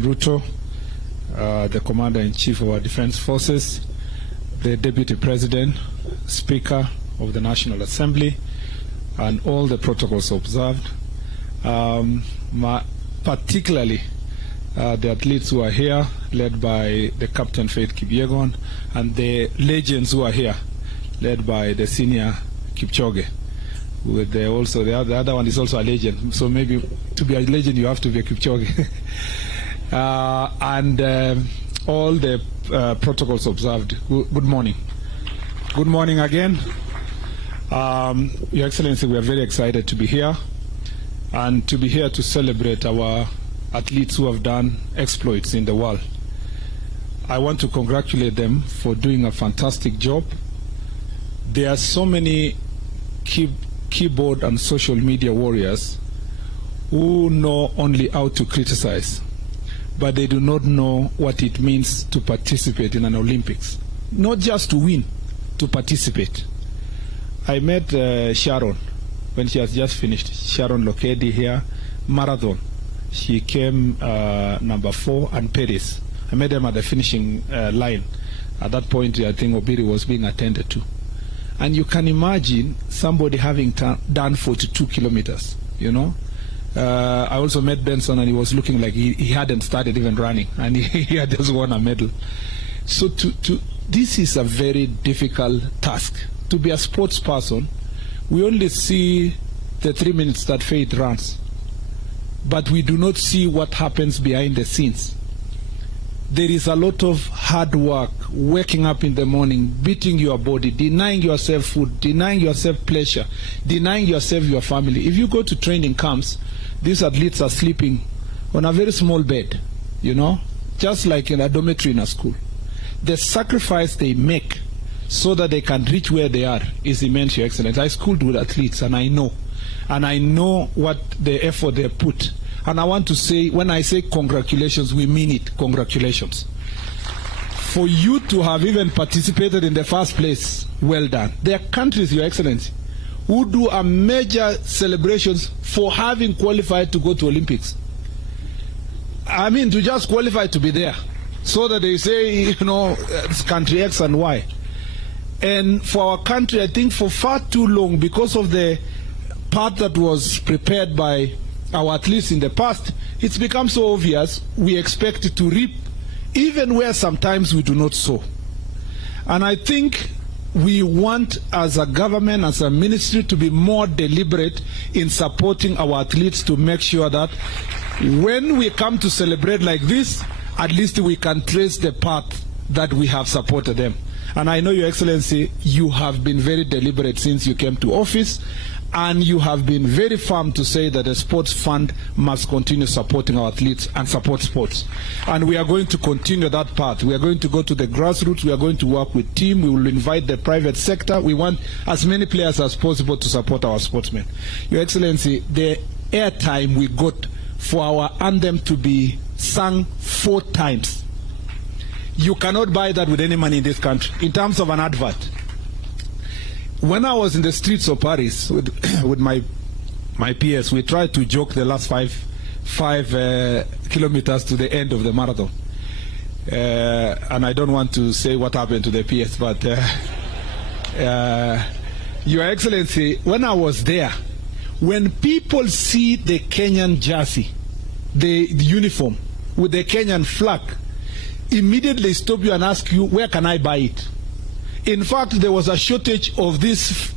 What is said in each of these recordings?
William Ruto, the Commander-in-Chief of our Defense Forces, the Deputy President, Speaker of the National Assembly, and all the protocols observed, particularly the athletes who are here, led by the Captain Faith Kipyegon, and the legends who are here, led by the senior Kipchoge. With the other one is also a legend, so maybe to be a legend you have to be a Kipchoge. And all the protocols observed. Good morning. Good morning again. Your Excellency, we are very excited to be here and to be here to celebrate our athletes who have done exploits in the world. I want to congratulate them for doing a fantastic job. There are so many keyboard and social media warriors who know only how to criticize, but they do not know what it means to participate in an Olympics. Not just to win, to participate. I met Sharon when she has just finished. Sharon Lokedi here, marathon. She came number 4, and Paris. I met them at the finishing line. At that point, I think Obiri was being attended to. And you can imagine somebody having done 42 kilometers, you know. I also met Benson, and he was looking like he hadn't started even running, and he had just won a medal. So this is a very difficult task. To be a sports person, we only see the 3 minutes that Faith runs, but we do not see what happens behind the scenes. There is a lot of hard work, waking up in the morning, beating your body, denying yourself food, denying yourself pleasure, denying yourself your family. If you go to training camps, these athletes are sleeping on a very small bed, you know, just like in a dormitory in a school. The sacrifice they make so that they can reach where they are is immense, Your Excellency. I schooled with athletes, and I know what the effort they put. And I want to say, when I say congratulations, we mean it. Congratulations. For you to have even participated in the first place, well done. There are countries, Your Excellency, who do a major celebrations for having qualified to go to Olympics. I mean, to just qualify to be there, so that they say, you know, it's country X and Y. And for our country, I think for far too long, because of the part that was prepared by our athletes in the past, it's become so obvious we expect to reap even where sometimes we do not sow. And I think we want, as a government, as a ministry, to be more deliberate in supporting our athletes to make sure that when we come to celebrate like this, at least we can trace the path that we have supported them. And I know, Your Excellency, you have been very deliberate since you came to office, and you have been very firm to say that the sports fund must continue supporting our athletes and support sports. And we are going to continue that path. We are going to go to the grassroots. We are going to work with team. We will invite the private sector. We want as many players as possible to support our sportsmen. Your Excellency, the airtime we got for our anthem to be sung 4 times, you cannot buy that with any money in this country in terms of an advert. When I was in the streets of Paris with my peers, we tried to joke the last five kilometers to the end of the marathon. And I don't want to say what happened to the peers, but Your Excellency, when I was there, when people see the Kenyan jersey, the uniform with the Kenyan flag, immediately stop you and ask you, where can I buy it? In fact, there was a shortage of this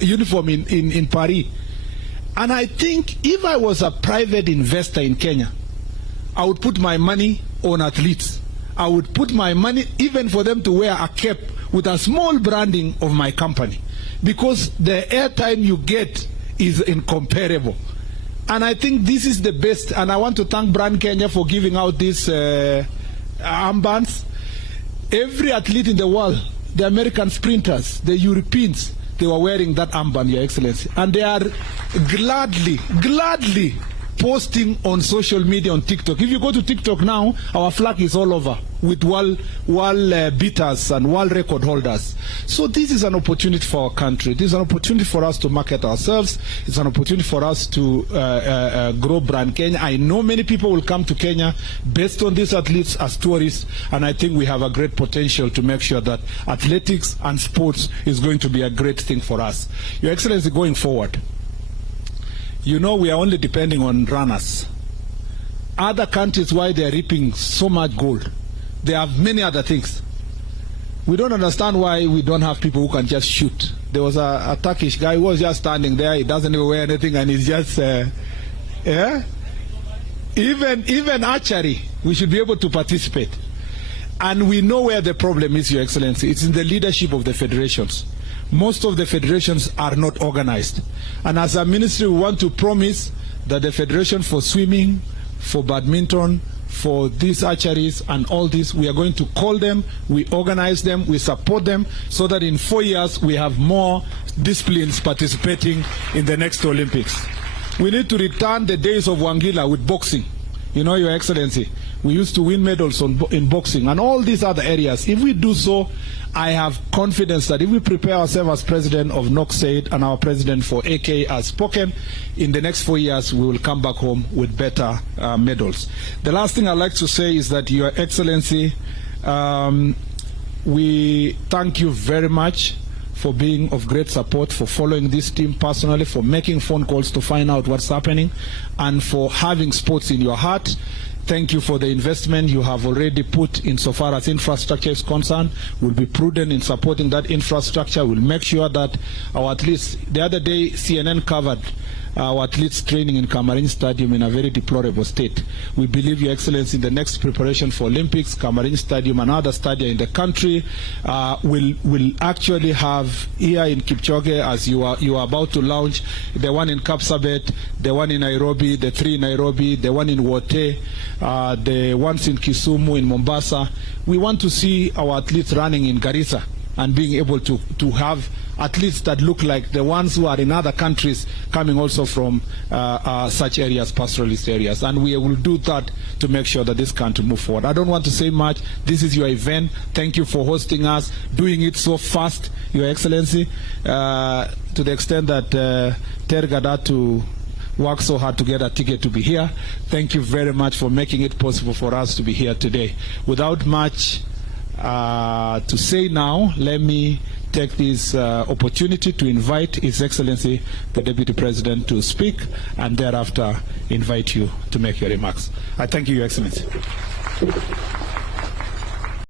uniform in Paris. And I think if I was a private investor in Kenya, I would put my money on athletes. I would put my money even for them to wear a cap with a small branding of my company, because the airtime you get is incomparable. And I think this is the best. And I want to thank Brand Kenya for giving out these armbands. Every athlete in the world, the American sprinters, the Europeans, they were wearing that armband, Your Excellency. And they are gladly posting on social media, on TikTok. If you go to TikTok now, our flag is all over with world beaters and world record holders. So this is an opportunity for our country. This is an opportunity for us to market ourselves. It's an opportunity for us to grow brand Kenya. I know many people will come to Kenya based on these athletes as tourists, and I think we have a great potential to make sure that athletics and sports is going to be a great thing for us. Your Excellency, going forward, you know we are only depending on runners. Other countries, why they are reaping so much gold, they have many other things. We don't understand why we don't have people who can just shoot. There was a Turkish guy who was just standing there. He doesn't even wear anything, and he's just, yeah. Even archery, we should be able to participate. And we know where the problem is, Your Excellency. It's in the leadership of the federations. Most of the federations are not organized. And as a ministry, we want to promise that the Federation for Swimming, for Badminton, for these archeries and all this, we are going to call them, we organize them, we support them, so that in 4 years we have more disciplines participating in the next Olympics. We need to return the days of Wangila with boxing. You know, Your Excellency, we used to win medals in boxing and all these other areas. If we do so, I have confidence that if we prepare ourselves as president of NOCSAID and our president for AK has spoken, in the next 4 years we will come back home with better medals. The last thing I'd like to say is that, Your Excellency, we thank you very much for being of great support, for following this team personally, for making phone calls to find out what's happening, and for having sports in your heart. Thank you for the investment you have already put insofar as infrastructure is concerned. We'll be prudent in supporting that infrastructure. We'll make sure that our athletes, the other day CNN covered our athletes training in Camarines Stadium in a very deplorable state. We believe, Your Excellency, in the next preparation for Olympics, Camarines Stadium and other stadia in the country will actually have here in Kipchoge, as you are about to launch, the one in Kapsabet, the one in Nairobi, the 3 in Nairobi, the one in Wote, the ones in Kisumu, in Mombasa. We want to see our athletes running in Garissa and being able to have athletes that look like the ones who are in other countries, coming also from such areas, pastoralist areas. And we will do that to make sure that this country move forward. I don't want to say much. This is your event. Thank you for hosting us, doing it so fast, Your Excellency, to the extent that Tergad had to work so hard to get a ticket to be here. Thank you very much for making it possible for us to be here today. Without much to say now, let me take this opportunity to invite His Excellency the Deputy President to speak, and thereafter invite you to make your remarks. I thank you, Your Excellency.